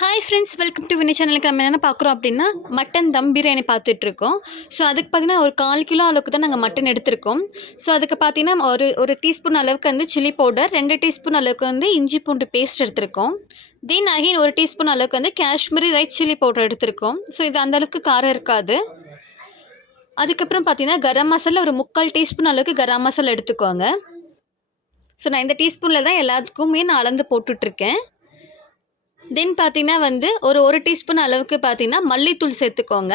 Hi friends, welcome to Vini சேனலுக்கு. நம்ம என்ன பார்க்குறோம் அப்படின்னா மட்டன் தம் பிரியாணி பார்த்துட்ருக்கோம். ஸோ அதுக்கு பார்த்தீங்கன்னா ஒரு 1/4 கிலோ அளவுக்கு தான் நாங்கள் மட்டன் எடுத்திருக்கோம். ஸோ அதுக்கு பார்த்தீங்கன்னா ஒரு டீஸ்பூன் அளவுக்கு வந்து சில்லி பவுடர், 2 டீஸ்பூன் அளவுக்கு வந்து இஞ்சி பூண்டு பேஸ்ட் எடுத்திருக்கோம். தென் அகைன் 1 டீஸ்பூன் அளவுக்கு வந்து காஷ்மீரி ரெட் சில்லி பவுடர் எடுத்திருக்கோம். ஸோ இது அந்தளவுக்கு காரம் இருக்காது. அதுக்கப்புறம் பார்த்தீங்கன்னா கரம் மசாலா ஒரு 3/4 டீஸ்பூன் அளவுக்கு கரம் மசாலா எடுத்துக்கோங்க. ஸோ நான் இந்த டீஸ்பூனில் தான் எல்லாத்துக்குமே நான் அளந்து போட்டுட்ருக்கேன். தென் பார்த்தீங்கன்னா வந்து ஒரு டீஸ்பூன் அளவுக்கு பார்த்தீங்கன்னா மல்லித்தூள் சேர்த்துக்கோங்க.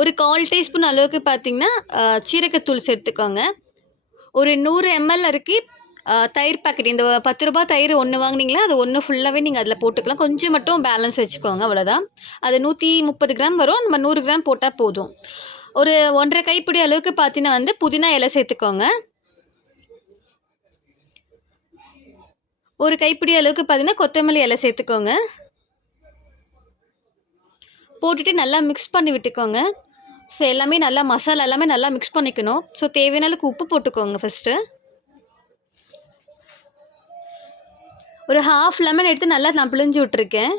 ஒரு 1/4 டீஸ்பூன் அளவுக்கு பார்த்தீங்கன்னா சீரகத்தூள் சேர்த்துக்கோங்க. ஒரு 100 ml வரைக்கும் தயிர் பாக்கெட், இந்த ₹10 தயிர் ஒன்று வாங்கினீங்களா அது ஒன்று ஃபுல்லாகவே நீங்கள் அதில் போட்டுக்கலாம். கொஞ்சம் மட்டும் பேலன்ஸ் வச்சுக்கோங்க, அவ்வளோதான். அது 130 கிராம் வரும். நம்ம 100 கிராம் போட்டால் போதும். ஒரு 1½ கைப்பிடி அளவுக்கு பார்த்தீங்கன்னா வந்து புதினா இலை சேர்த்துக்கோங்க. ஒரு கைப்பிடி அளவுக்கு பார்த்தீங்கன்னா கொத்தமல்லி இலை சேர்த்துக்கோங்க. போட்டுட்டு நல்லா மிக்ஸ் பண்ணி விட்டுக்கோங்க. ஸோ எல்லாமே நல்லா மசாலா எல்லாமே நல்லா மிக்ஸ் பண்ணிக்கணும். ஸோ தேவையான அளவுக்கு உப்பு போட்டுக்கோங்க ஃபஸ்ட்டு. ஒரு ½ லெமன் எடுத்து நல்லா நான் பிழிஞ்சு விட்டுருக்கேன்.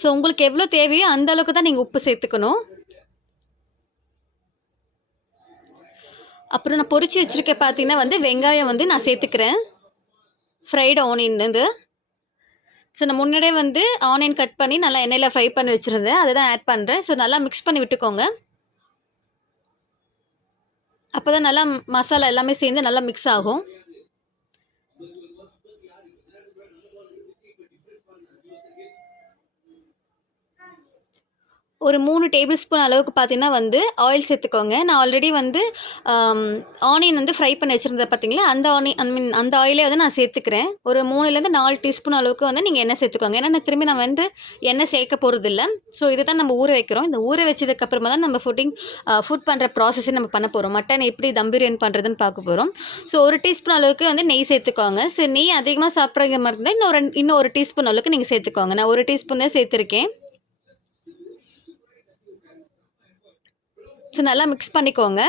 ஸோ உங்களுக்கு எவ்வளோ தேவையோ அந்த அளவுக்கு தான் நீங்கள் உப்பு சேர்த்துக்கணும். அப்புறம் நான் பொரிச்சு வச்சுருக்கேன் பார்த்தீங்கன்னா வந்து வெங்காயம் வந்து நான் சேர்த்துக்கிறேன். ஃப்ரைடு ஆனியன் இது. ஸோ நான் முன்னாடியே வந்து ஆனியன் கட் பண்ணி நல்லா எண்ணெயில் ஃப்ரை பண்ணி வச்சுருந்தேன். அதை தான் ஆட் பண்ணுறேன். ஸோ நல்லா மிக்ஸ் பண்ணி விட்டுக்கோங்க. அப்போ தான் நல்லா மசாலா எல்லாமே சேர்ந்து நல்லா மிக்ஸ் ஆகும். ஒரு 3 டேபிள் ஸ்பூன் அளவுக்கு பார்த்தீங்கன்னா வந்து ஆயில் சேர்த்துக்கோங்க. நான் ஆல்ரெடி வந்து ஆனியன் வந்து ஃப்ரை பண்ணி வச்சுருந்தேன் பார்த்தீங்களா, அந்த ஆயிலே வந்து நான் சேர்த்துக்கிறேன். ஒரு 3லேருந்து 4 டீஸ்பூன் அளவுக்கு வந்து நீங்கள் எண்ணெய் சேர்த்துக்கோங்க. ஏன்னா திரும்பி நம்ம வந்து எண்ணெய் சேர்க்க போகிறதில்ல. ஸோ இதை தான் நம்ம ஊற வைக்கிறோம். இந்த ஊற வச்சதுக்கப்புறமா தான் நம்ம ஃபுட் பண்ணுற ப்ராசஸே நம்ம பண்ண போகிறோம். மட்டன் எப்படி தம் பிரியாணி பண்ணுறதுன்னு பார்க்க போகிறோம். ஸோ 1 டீஸ்பூன் அளவுக்கு வந்து நெய் சேர்த்துக்கோங்க. ஸோ நெய் அதிகமாக சாப்பிட்ற மாதிரி இருந்தால் இன்னும் 1 டீஸ்பூன் அளவுக்கு நீங்கள் சேர்த்துக்கோங்க. நான் 1 டீஸ்பூன் தான் சேர்த்துருக்கேன். ஸோ நல்லா மிக்ஸ் பண்ணிக்கோங்க.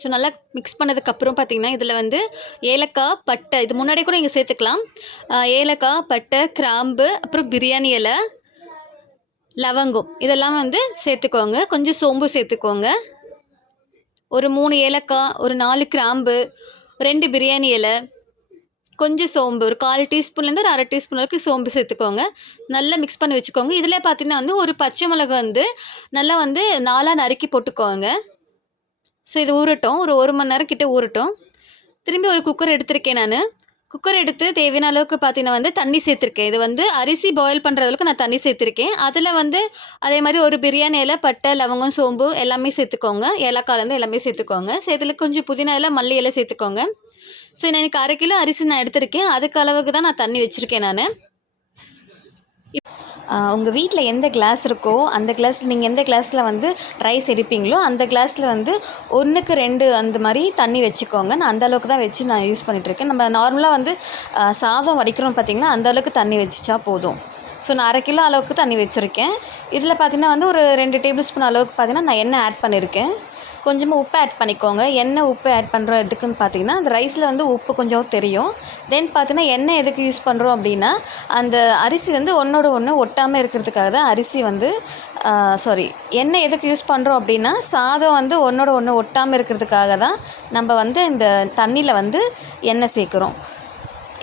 ஸோ நல்லா மிக்ஸ் பண்ணதுக்கப்புறம் பார்த்தீங்கன்னா இதில் வந்து ஏலக்காய், பட்டை, இது முன்னாடியே கூட நீங்கள் சேர்த்துக்கலாம். ஏலக்காய், பட்டை, கிராம்பு, அப்புறம் பிரியாணி இலை, லவங்கம் இதெல்லாம் வந்து சேர்த்துக்கோங்க. கொஞ்சம் சோம்பு சேர்த்துக்கோங்க. ஒரு 3 ஏலக்காய், ஒரு 4 கிராம்பு, 2 பிரியாணி இலை, கொஞ்சம் சோம்பு, ஒரு 1/4 டீஸ்பூன்லேருந்து ஒரு 1/2 டீஸ்பூன் வரைக்கும் சோம்பு சேர்த்துக்கோங்க. நல்லா மிக்ஸ் பண்ணி வச்சுக்கோங்க. இதில் பார்த்தீங்கன்னா வந்து ஒரு பச்சை மிளகா வந்து நல்லா வந்து 4ஆக நறுக்கி போட்டுக்கோங்க. ஸோ இது ஊறட்டும். ஒரு 1 மணி நேரம் கிட்டே ஊறட்டும். திரும்பி ஒரு குக்கர் எடுத்திருக்கேன் நான். குக்கர் எடுத்து தேவையான அளவுக்கு பார்த்தீங்கன்னா வந்து தண்ணி சேர்த்துருக்கேன். இது வந்து அரிசி பாயில் பண்ணுற அளவுக்கு நான் தண்ணி சேர்த்துருக்கேன். அதில் வந்து அதே மாதிரி ஒரு பிரியாணி இலை, பட்டை, லவங்கம், சோம்பு எல்லாமே சேர்த்துக்கோங்க. ஏலக்காய்லேருந்து எல்லாமே சேர்த்துக்கோங்க. ஸோ இதில் கொஞ்சம் புதினா இலை, மல்லி இலை சேர்த்துக்கோங்க. ஸோ நான் எனக்கு 1/2 கிலோ அரிசி நான் எடுத்திருக்கேன். அதுக்கு அளவுக்கு தான் நான் தண்ணி வச்சுருக்கேன் நான். உங்கள் வீட்டில் எந்த கிளாஸ் இருக்கோ அந்த கிளாஸில் நீங்கள் எந்த கிளாஸில் வந்து ரைஸ் எடுப்பீங்களோ அந்த கிளாஸில் வந்து 1க்கு 2 அந்த மாதிரி தண்ணி வச்சுக்கோங்க. நான் அந்த அளவுக்கு தான் வச்சு நான் யூஸ் பண்ணிகிட்ருக்கேன். நம்ம நார்மலாக வந்து சாதம் வடிக்கிறோம் பார்த்திங்கன்னா அந்த அளவுக்கு தண்ணி வச்சுச்சா போதும். ஸோ நான் 1/2 கிலோ அளவுக்கு தண்ணி வச்சுருக்கேன். இதில் பார்த்திங்கன்னா வந்து ஒரு 2 டேபிள் ஸ்பூன் அளவுக்கு பார்த்திங்கன்னா நான் எண்ணெய் ஆட் பண்ணியிருக்கேன். கொஞ்சமாக உப்பு ஆட் பண்ணிக்கோங்க. எண்ணெய் உப்பு ஆட் பண்ணுற எதுக்குன்னு பார்த்தீங்கன்னா அந்த ரைஸில் வந்து உப்பு கொஞ்சம் தெரியும். தென் பார்த்தீங்கன்னா எண்ணெய் எதுக்கு யூஸ் பண்ணுறோம் அப்படின்னா அந்த அரிசி வந்து ஒன்றோட ஒன்று ஒட்டாமல் இருக்கிறதுக்காக தான் அரிசி வந்து எண்ணெய் எதுக்கு யூஸ் பண்ணுறோம் அப்படின்னா சாதம் வந்து ஒன்றோட ஒன்று ஒட்டாமல் இருக்கிறதுக்காக தான் நம்ம வந்து இந்த தண்ணியில் வந்து எண்ணெய் சேர்க்குறோம்.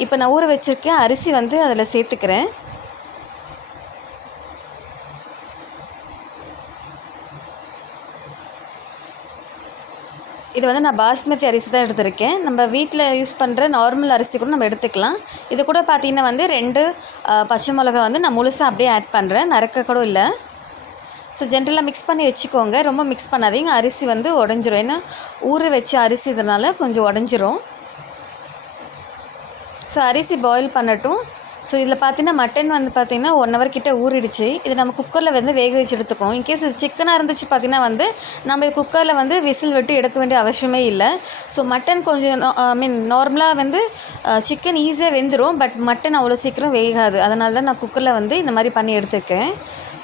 இப்போ நான் ஊற வச்சுருக்கேன் அரிசி வந்து அதில் சேர்த்துக்கிறேன். இது வந்து நான் பாஸ்மதி அரிசி தான் எடுத்திருக்கேன். நம்ம வீட்டில் யூஸ் பண்ணுற நார்மல் அரிசி கூட நம்ம எடுத்துக்கலாம். இது கூட பார்த்திங்கன்னா வந்து 2 பச்சை மிளகா வந்து நான் முழுசாக அப்படியே ஆட் பண்ணுறேன். நறுக்க கூட இல்லை. ஸோ ஜென்ரலாக மிக்ஸ் பண்ணி வச்சுக்கோங்க. ரொம்ப மிக்ஸ் பண்ணாதீங்க, அரிசி வந்து உடஞ்சிரும். ஏன்னா ஊற வச்ச அரிசி இதனால் கொஞ்சம் உடஞ்சிரும். ஸோ அரிசி பாயில் பண்ணட்டும். ஸோ இதில் பார்த்தீங்கன்னா மட்டன் வந்து பார்த்திங்கன்னா 1 ஹவர் கிட்ட ஊறிடுச்சு. இது நம்ம குக்கரில் வந்து வேக வச்சு எடுத்துக்கணும். இன்கேஸ் இது சிக்கனாக இருந்துச்சு பார்த்திங்கன்னா வந்து நம்ம குக்கரில் வந்து விசில் விட்டு எடுக்க வேண்டிய அவசியமே இல்லை. ஸோ மட்டன் கொஞ்சம் நார்மலாக வந்து சிக்கன் ஈஸியாக வெந்துடும். பட் மட்டன் அவ்வளோ சீக்கிரம் வேகாது. அதனால தான் நான் குக்கரில் வந்து இந்த மாதிரி பண்ணி எடுத்துருக்கேன்.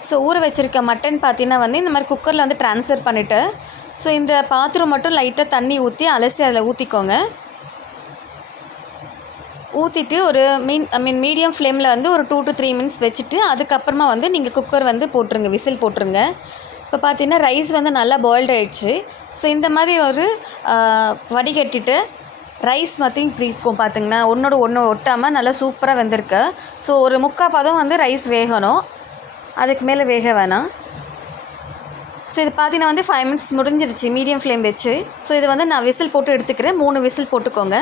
ஸோ ஊற வச்சுருக்க மட்டன் பார்த்திங்கன்னா வந்து இந்த மாதிரி குக்கரில் வந்து ட்ரான்ஸ்ஃபர் பண்ணிவிட்டு ஸோ இந்த பாத்திரம் மட்டும் லைட்டாக தண்ணி ஊற்றி அலசி அதில் ஊற்றிக்கோங்க. ஊற்றிட்டு ஒரு மீடியம் ஃப்ளேமில் வந்து ஒரு 2 to 3 மினிட்ஸ் வச்சுட்டு அதுக்கப்புறமா வந்து நீங்கள் குக்கர் வந்து போட்டுருங்க, விசில் போட்டுருங்க. இப்போ பார்த்தீங்கன்னா ரைஸ் வந்து நல்லா பாயில்டு ஆகிடுச்சு. ஸோ இந்த மாதிரி ஒரு வடிகட்டிட்டு ரைஸ் மாற்றி இப்படி இருக்கும் பார்த்திங்கன்னா ஒன்றோட ஒன்று ஒட்டாமல் நல்லா சூப்பராக வெந்திருக்கு. ஸோ ஒரு 3/4 பதம் வந்து ரைஸ் வேகணும், அதுக்கு மேலே வேக வேணாம். ஸோ இது பார்த்தீங்கன்னா வந்து 5 மினிட்ஸ் முடிஞ்சிருச்சு மீடியம் ஃப்ளேம் வச்சு. ஸோ இது வந்து நான் விசில் போட்டு எடுத்துக்கிறேன். 3 விசில் போட்டுக்கோங்க.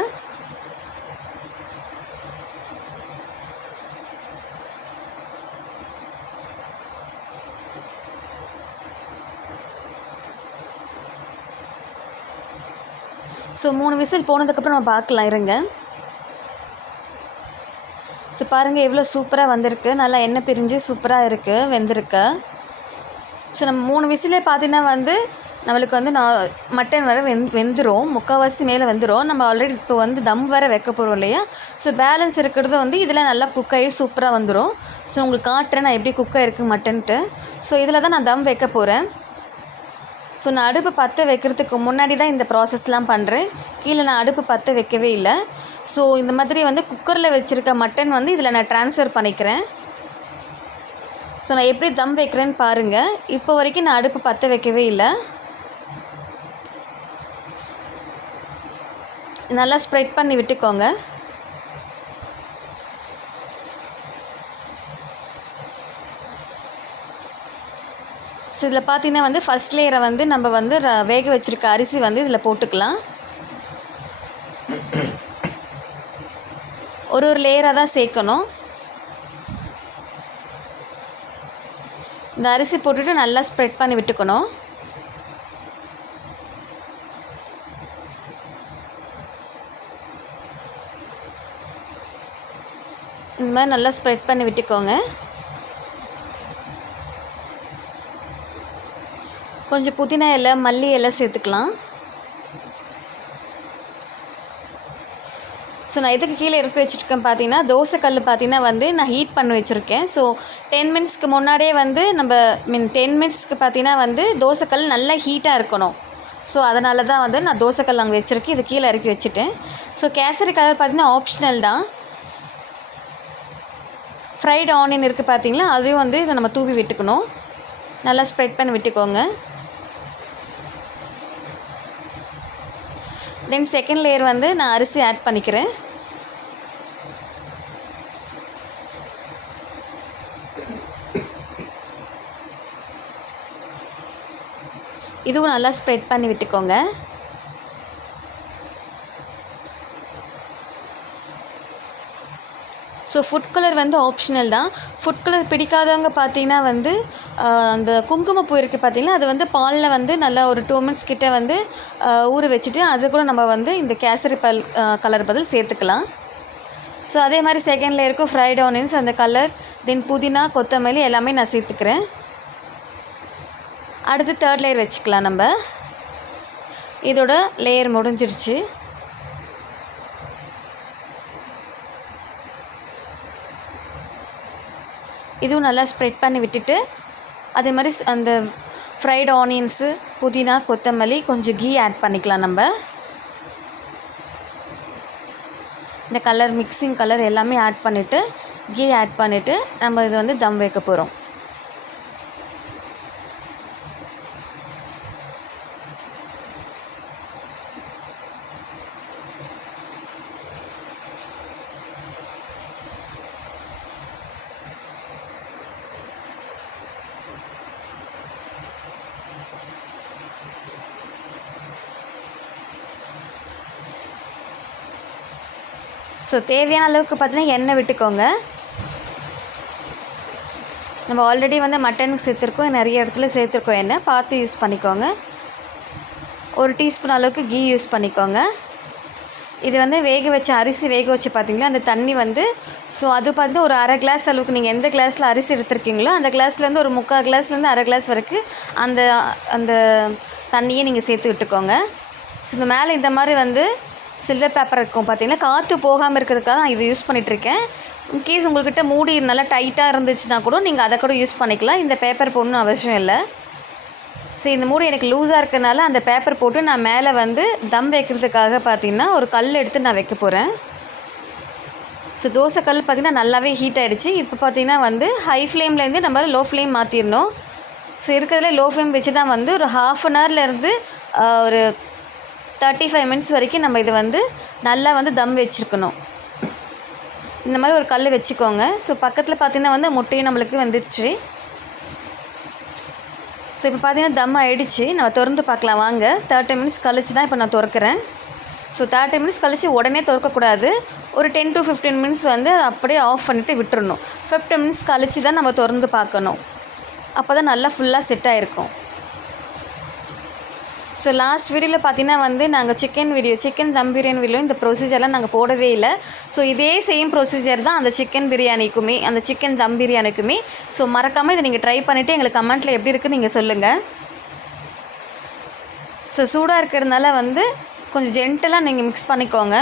ஸோ 3 விசில் போனதுக்கப்புறம் நம்ம பார்க்கலாம் இருங்க. ஸோ பாருங்கள் எவ்வளோ சூப்பராக வந்திருக்கு, நல்லா எண்ணெய் பிரிஞ்சு சூப்பராக இருக்குது, வெந்திருக்கு. ஸோ நம்ம 3 விசிலே பார்த்தீங்கன்னா வந்து நம்மளுக்கு வந்து மட்டன் வர வெந்துடும், 3/4 மேலே வெந்துடும். நம்ம ஆல்ரெடி இப்போ வந்து தம் வர வைக்க போகிறோம் இல்லையா. ஸோ பேலன்ஸ் இருக்கிறது வந்து இதில் நல்லா குக் ஆகி சூப்பராக வந்துடும். ஸோ உங்களுக்கு காட்டுறேன் நான் எப்படி குக் ஆகிருக்கு மட்டன்ட்டு. ஸோ இதில் தான் நான் தம் வைக்க போகிறேன். ஸோ நான் அடுப்பு பற்ற வைக்கிறதுக்கு முன்னாடி தான் இந்த ப்ராசஸ்லாம் பண்ணுறேன். கீழே நான் அடுப்பு பற்ற வைக்கவே இல்லை. ஸோ இந்த மாதிரி வந்து குக்கரில் வச்சுருக்க மட்டன் வந்து இதில் நான் ட்ரான்ஸ்ஃபர் பண்ணிக்கிறேன். ஸோ நான் எப்படி தம் வைக்கிறேன்னு பாருங்கள். இப்போ வரைக்கும் நான் அடுப்பு பற்ற வைக்கவே இல்லை. நல்லா ஸ்ப்ரெட் பண்ணி விட்டுக்கோங்க. ஸோ இதில் பார்த்தீங்கன்னா வந்து ஃபஸ்ட் லேயரை வந்து நம்ம வந்து வேக வச்சுருக்க அரிசி வந்து இதில் போட்டுக்கலாம். ஒரு லேயராக தான் சேர்க்கணும். இந்த அரிசி போட்டுட்டு நல்லா ஸ்ப்ரெட் பண்ணி விட்டுக்கணும். இந்த மாதிரி நல்லா ஸ்ப்ரெட் பண்ணி விட்டுக்கோங்க. கொஞ்சம் புதினா இலை, மல்லி இலை சேர்த்துக்கலாம். ஸோ நான் இதுக்கு கீழே எடுத்து வச்சுருக்கேன் பார்த்தீங்கன்னா தோசைக்கல் பார்த்தீங்கன்னா வந்து நான் ஹீட் பண்ணி வச்சுருக்கேன். ஸோ 10 மினிட்ஸ்க்கு முன்னாடியே வந்து நம்ம 10 மினிட்ஸ்க்கு பார்த்தீங்கன்னா வந்து தோசைக்கல் நல்லா ஹீட்டாக இருக்கணும். ஸோ அதனால தான் வந்து நான் தோசைக்கல் அங்கே வச்சுருக்கேன். இது கீழே இறக்கி வச்சுட்டேன். ஸோ கேசரி கலர் பார்த்தீங்கன்னா ஆப்ஷனல் தான். ஃப்ரைடு ஆனியன் இருக்குது பார்த்தீங்களா, அதையும் வந்து இதை நம்ம தூவி விட்டுக்கணும். நல்லா ஸ்ப்ரெட் பண்ணி விட்டுக்கோங்க. தென் செகண்ட் லேயர் வந்து நான் அரிசி ஆட் பண்ணிக்கிறேன். இதுவும் நல்லா ஸ்ப்ரெட் பண்ணி விட்டுக்கோங்க. ஸோ ஃபுட் கலர் வந்து ஆப்ஷனல் தான். ஃபுட் கலர் பிடிக்காதவங்க பார்த்தீங்கன்னா வந்து அந்த குங்குமப்பூ இருக்குது பார்த்தீங்கன்னா, அது வந்து பாலில் வந்து நல்லா ஒரு 2 மினிட்ஸ் கிட்டே வந்து ஊற வச்சுட்டு அது கூட நம்ம வந்து இந்த கேசரி கலர் பதில் சேர்த்துக்கலாம். ஸோ அதே மாதிரி செகண்ட் லேயருக்கும் ஃப்ரைட் ஆனியன்ஸ் அந்த கலர், தென் புதினா, கொத்தமல்லி எல்லாமே நான் சேர்த்துக்கிறேன். அடுத்து தேர்ட் லேயர் வச்சுக்கலாம். நம்ம இதோட லேயர் முடிஞ்சிடுச்சு. இதுவும் நல்லா ஸ்ப்ரெட் பண்ணி விட்டுட்டு அதே மாதிரி அந்த ஃப்ரைடு ஆனியன்ஸு, புதினா, கொத்தமல்லி, கொஞ்சம் கீ ஆட் பண்ணிக்கலாம். நம்ம இந்த கலர் மிக்சிங் கலர் எல்லாமே ஆட் பண்ணிவிட்டு கீ ஆட் பண்ணிவிட்டு நம்ம இது வந்து தம் வைக்க போகிறோம். ஸோ தேவையான அளவுக்கு பார்த்தீங்கன்னா எண்ணெய் விட்டுக்கோங்க. நம்ம ஆல்ரெடி வந்து மட்டனுக்கு சேர்த்துருக்கோம், நிறைய இடத்துல சேர்த்துருக்கோம். எண்ணெய் பார்த்து யூஸ் பண்ணிக்கோங்க. 1 டீஸ்பூன் அளவுக்கு கீ யூஸ் பண்ணிக்கோங்க. இது வந்து வேக வச்ச அரிசி வேக வச்சு பார்த்தீங்களா அந்த தண்ணி வந்து ஸோ அது பார்த்திங்கன்னா ஒரு அரை கிளாஸ் அளவுக்கு நீங்கள் எந்த கிளாஸில் அரிசி எடுத்துருக்கீங்களோ அந்த கிளாஸ்லேருந்து ஒரு 3/4 கிளாஸ்லேருந்து அரை கிளாஸ் வரைக்கும் அந்த அந்த தண்ணியை நீங்கள் சேர்த்து விட்டுக்கோங்க. ஸோ இந்த மேலே இந்த மாதிரி வந்து சில்வர் பேப்பர் இருக்கும் பார்த்தீங்கன்னா, காற்று போகாமல் இருக்கிறதுக்காக நான் இது யூஸ் பண்ணிகிட்ருக்கேன். இன்கேஸ் உங்கள்கிட்ட மூடி நல்லா டைட்டாக இருந்துச்சுன்னா கூட நீங்கள் அதை கூட யூஸ் பண்ணிக்கலாம். இந்த பேப்பர் போடணும்னு அவசியம் இல்லை. ஸோ இந்த மூடி எனக்கு லூஸாக இருக்கிறனால அந்த பேப்பர் போட்டு நான் மேலே வந்து தம் வைக்கிறதுக்காக பார்த்திங்கன்னா ஒரு கல் எடுத்து நான் வைக்க போகிறேன். ஸோ தோசை கல் பார்த்திங்கன்னா நல்லாவே ஹீட் ஆகிடுச்சு. இப்போ பார்த்திங்கன்னா வந்து ஹை ஃப்ளேம்லேருந்து நம்ம லோ ஃப்ளேம் மாற்றிடணும். ஸோ இருக்கிறதுல லோ ஃப்ளேம் வச்சு தான் வந்து ஒரு 1/2 அன் ஹவர்லேருந்து ஒரு 35 மினிட்ஸ் வரைக்கும் நம்ம இதை வந்து நல்லா வந்து தம் வச்சுருக்கணும். இந்த மாதிரி ஒரு கல் வச்சுக்கோங்க. ஸோ பக்கத்தில் பார்த்திங்கன்னா வந்து முட்டையும் நம்மளுக்கு வந்துடுச்சு. ஸோ இப்போ பார்த்திங்கன்னா தம் ஆகிடுச்சு. நம்ம திறந்து பார்க்கலாம் வாங்க. 30 மினிட்ஸ் கழிச்சு தான் இப்போ நான் திறக்கிறேன். ஸோ 30 மினிட்ஸ் கழிச்சு உடனே திறக்கக்கூடாது. ஒரு 10 to 15 மினிட்ஸ் வந்து அப்படியே ஆஃப் பண்ணிவிட்டு விட்டுறணும். 15 மினிட்ஸ் கழிச்சு தான் நம்ம திறந்து பார்க்கணும். அப்போ தான் நல்லா ஃபுல்லாக செட் ஆகிருக்கும். ஸோ லாஸ்ட் வீடியோவில் பார்த்திங்கன்னா வந்து நாங்கள் சிக்கன் தம் பிரியாணி வீடியோ இந்த ப்ரொசீஜர்லாம் நாங்கள் போடவே இல்லை. ஸோ இதே சேம் ப்ரொசீஜர் தான் அந்த சிக்கன் பிரியாணிக்குமே அந்த சிக்கன் தம் பிரியாணிக்குமே. ஸோ மறக்காமல் இதை நீங்கள் ட்ரை பண்ணிவிட்டு எங்களுக்கு கமெண்ட்டில் எப்படி இருக்குன்னு நீங்கள் சொல்லுங்கள். ஸோ சூடாக இருக்கிறதுனால வந்து கொஞ்சம் ஜென்டலாக நீங்கள் மிக்ஸ் பண்ணிக்கோங்க.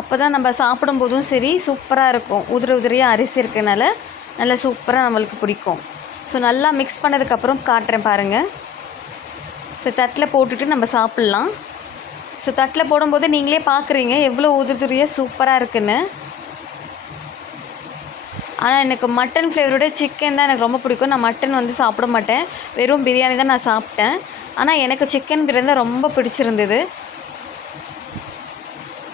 அப்போ தான் நம்ம சாப்பிடும்போதும் சரி சூப்பராக இருக்கும். உதிரியாக அரிசி இருக்கிறதுனால நல்லா சூப்பராக நம்மளுக்கு பிடிக்கும். ஸோ நல்லா மிக்ஸ் பண்ணதுக்கப்புறம் காட்டுறேன் பாருங்கள். ஸோ தட்டில் போட்டுட்டு நம்ம சாப்பிட்லாம். ஸோ தட்டில் போடும்போது நீங்களே பார்க்குறீங்க எவ்வளோ உதிரியாக சூப்பராக இருக்குன்னு. ஆனால் எனக்கு மட்டன் ஃப்ளேவரோட சிக்கன் தான் எனக்கு ரொம்ப பிடிக்கும். நான் மட்டன் வந்து சாப்பிட மாட்டேன், வெறும் பிரியாணி தான் நான் சாப்பிட்டேன். ஆனால் எனக்கு சிக்கன் பிரியாணி தான் ரொம்ப பிடிச்சிருந்தது.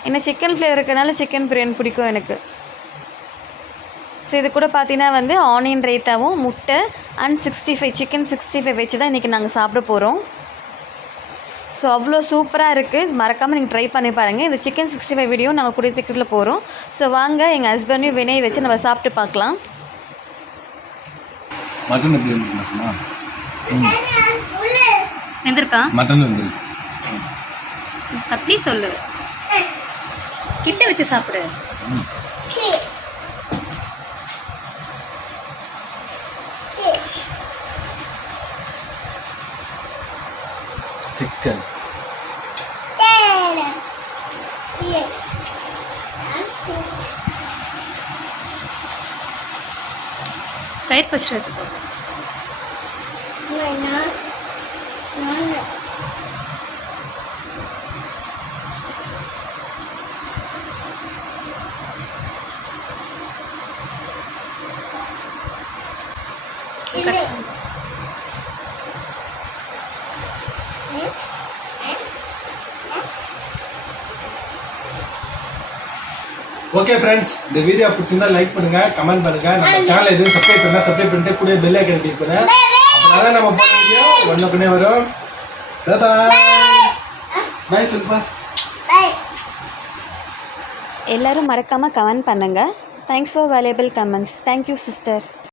ஏன்னா சிக்கன் ஃப்ளேவர் இருக்கிறனால சிக்கன் பிரியாணி பிடிக்கும் எனக்கு. ஸோ இது கூட பார்த்தீங்கன்னா வந்து ஆனியன் ரைத்தாவும் முட்டை அண்ட் 65 சிக்கன் 65 வச்சு தான் இன்றைக்கி நாங்கள் சாப்பிட போகிறோம். ஸோ அவ்வளோ சூப்பராக இருக்குது. மறக்காமல் நீங்கள் ட்ரை பண்ணி பாருங்கள். இந்த சிக்கன் 65 வீடியோ நாங்கள் கூடிய சீக்கிரத்தில் போகிறோம். ஸோ வாங்க எங்கள் ஹஸ்பண்டையும் வினய் வச்சு நம்ம சாப்பிட்டு பார்க்கலாம். மட்டன் எப்படி வந்துருக்குமா? வெந்திருக்கா? மட்டன் வந்துருக்கு. கத்தி சொல்லு, கிட்ட வச்சு சாப்பிடு. சிக்கன் தயிர் பச்சடி எடுத்துக்கோ. ஓகே ஃப்ரெண்ட்ஸ், இந்த வீடியோ பிடிச்சிருந்தா லைக் பண்ணுங்க, கமெண்ட் பண்ணுங்க. நம்ம சேனல் எதுவும் சப்ஸ்கிரைப் பண்ணா சப்ஸ்கிரைப் பண்ணிட்டு கூட பெல் ஐகான் கிளிக் பண்ணுங்க. அப்பதான் நம்ம போற வீடியோ ஒண்ணுக்குனே வரும். பை பை சொல்லுப்பா. எல்லாரும் மறக்காமல் கமெண்ட் பண்ணுங்கள். Thanks for valuable comments. Thank you sister.